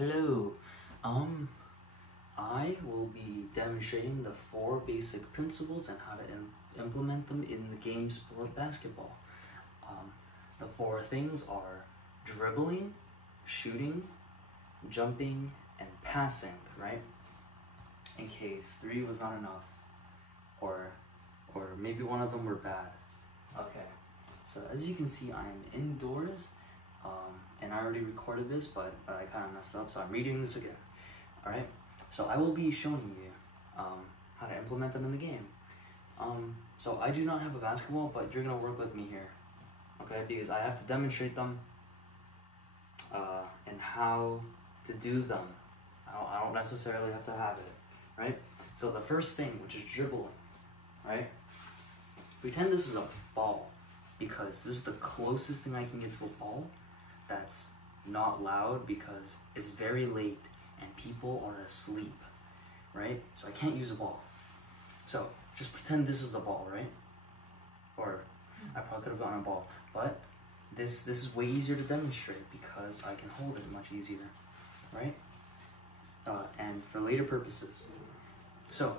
Hello, I will be demonstrating the 4 basic principles and how to implement them in the game sport basketball. The 4 things are dribbling, shooting, jumping, and passing, right? In case 3 was not enough, or maybe one of them were bad. Okay, so as you can see, I am indoors. And I already recorded this, but I kind of messed up, so I'm redoing this again. All right, so I will be showing you how to implement them in the game. So I do not have a basketball, but you're gonna work with me here, okay? Because I have to demonstrate them and how to do them. I don't necessarily have to have it, right? So the first thing, which is dribbling, right? Pretend this is a ball, because this is the closest thing I can get to a ball that's not loud, because it's very late and people are asleep, right? So I can't use a ball. So just pretend this is a ball, right? Or I probably could have gotten a ball, but this is way easier to demonstrate because I can hold it much easier, right? And for later purposes. So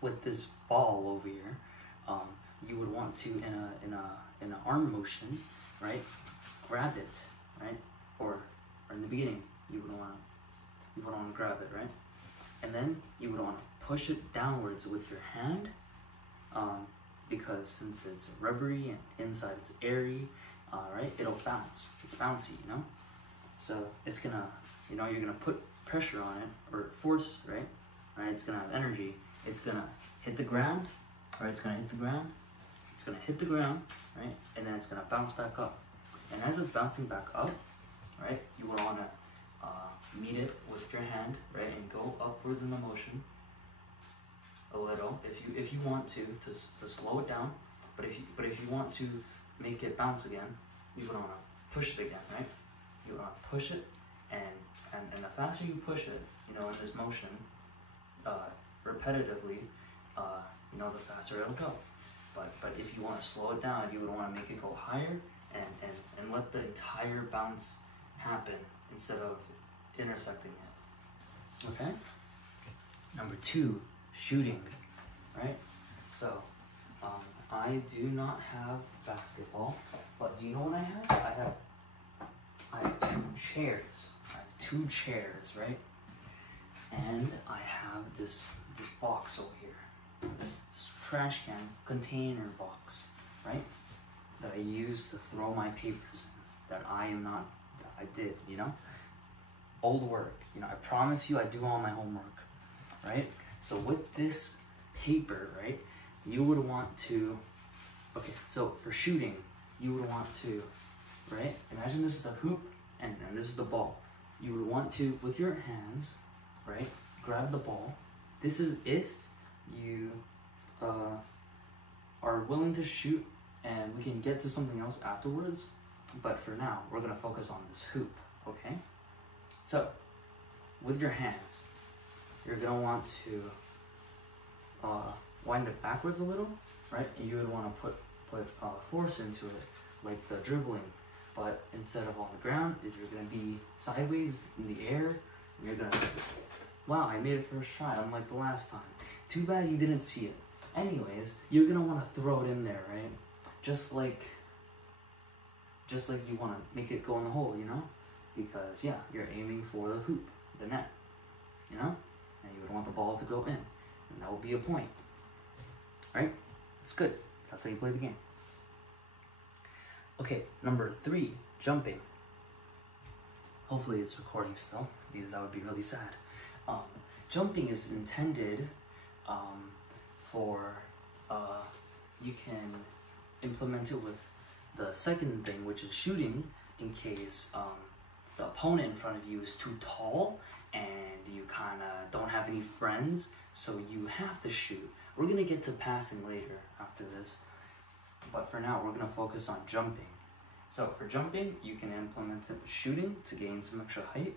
with this ball over here, you would want to, in an arm motion, right, grab it, right, or in the beginning you would want to grab it, right, and then you would want to push it downwards with your hand, because since it's rubbery and inside it's airy, right, it'll bounce. It's bouncy, you know. So it's gonna, you're gonna put pressure on it, or force, right? It's gonna have energy. It's gonna hit the ground, right? It's gonna hit the ground. It's gonna hit the ground, right? And then it's gonna bounce back up. And as it's bouncing back up, right, you would wanna meet it with your hand, right, and go upwards in the motion a little. If you want to slow it down, but if you want to make it bounce again, you would wanna push it again, right? You would wanna push it, and the faster you push it, in this motion, repetitively, the faster it'll go. But if you want to slow it down, you would want to make it go higher and let the entire bounce happen instead of intersecting it. Okay? Number 2, shooting, right? So, I do not have basketball, but do you know what I have? I have 2 chairs. I have 2 chairs, right? And I have this box over here, this trash can container box, right? That I use to throw my papers in, that I did, old work, I promise you I do all my homework, right? So with this paper, right, you would want to, okay, so for shooting, you would want to, right, imagine this is the hoop and this is the ball. You would want to, with your hands, right, grab the ball. This is if you are willing to shoot, and we can get to something else afterwards, but for now we're going to focus on this hoop, okay? So with your hands, you're going to want to wind it backwards a little, right? And you would want to put force into it, like the dribbling, but instead of on the ground, you're going to be sideways in the air. You're going to, wow, I made it first try, unlike the last time. Too bad you didn't see it. Anyways, you're going to want to throw it in there, right? Just like you want to make it go in the hole, Because, yeah, you're aiming for the hoop, the net, And you would want the ball to go in, and that will be a point, right? It's good. That's how you play the game. Okay, number 3, jumping. Hopefully it's recording still, because that would be really sad. Jumping is intended for, you can implement it with the second thing, which is shooting, in case the opponent in front of you is too tall and you kind of don't have any friends, so you have to shoot. We're going to get to passing later after this, but for now we're going to focus on jumping. So for jumping, you can implement it with shooting to gain some extra height.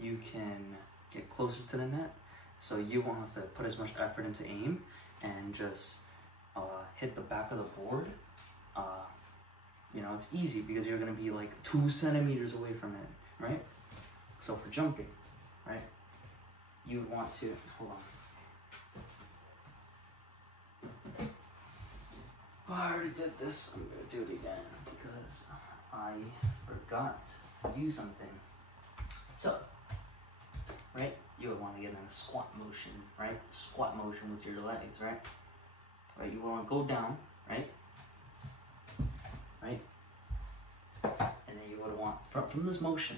You can get closer to the net, so you won't have to put as much effort into aim and just hit the back of the board. It's easy because you're going to be like 2 centimeters away from it, right? So for jumping, right, you would want to, hold on. Oh, I already did this, I'm gonna do it again because I forgot to do something. So, right, you would want to get in a squat motion, right? Squat motion with your legs, right? Right, you want to go down, right? Right? And then you would want, from this motion,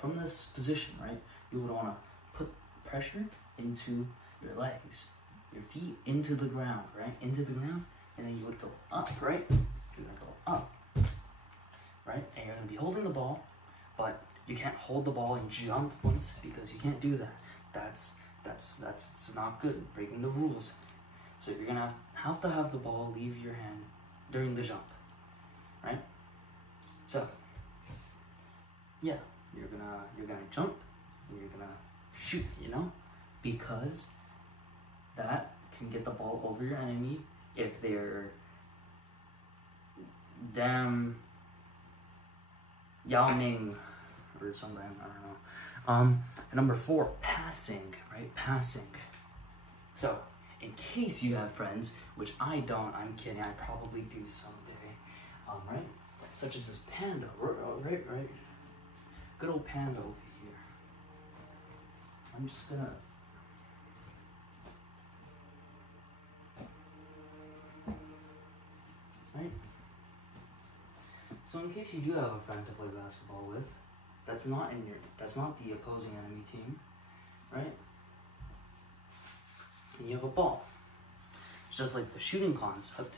from this position, right? You would want to put pressure into your legs, your feet into the ground, right? Into the ground, and then you would go up, right? You're going to go up, right? And you're going to be holding the ball, but you can't hold the ball and jump once because you can't do that. That's not good, breaking the rules. So you're gonna have to have the ball leave your hand during the jump, right? So yeah, you're gonna jump, you're gonna shoot, you know, because that can get the ball over your enemy if they're damn Yao Ming or something, I don't know. Number 4, passing, right? Passing. So, in case you have friends, which I don't, I'm kidding, I probably do someday, right? Such as this panda, right? Good old panda over here. I'm just gonna, right? So in case you do have a friend to play basketball with, that's not the opposing enemy team, right? And you have a ball. Just like the shooting concept,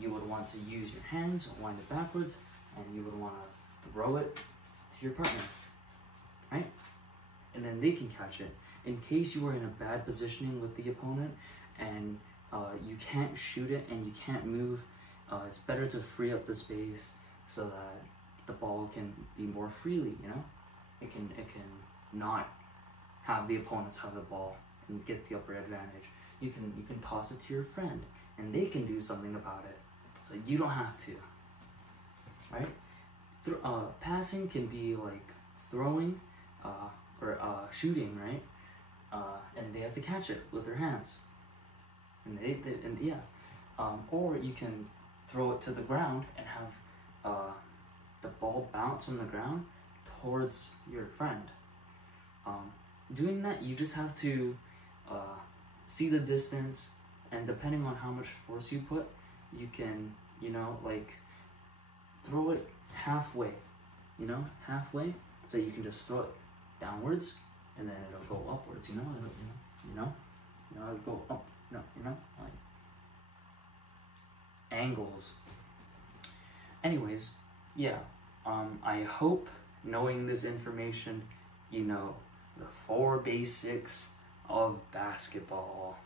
you would want to use your hands, wind it backwards, and you would want to throw it to your partner, right? And then they can catch it. In case you are in a bad positioning with the opponent and you can't shoot it and you can't move, it's better to free up the space so that the ball can be more freely, you know? It can not have the opponents have the ball and get the upper advantage. You can toss it to your friend and they can do something about it. So you don't have to, right? Passing can be like throwing or shooting, right? And they have to catch it with their hands. And or you can throw it to the ground and have the ball bounce on the ground towards your friend. Doing that, you just have to see the distance, and depending on how much force you put, you can, you know, like throw it halfway, you know, halfway, so you can just throw it downwards, and then it'll go upwards, you know, it'll go up, you know, like angles. Anyways, yeah, I hope knowing this information, you know the 4 basics of basketball.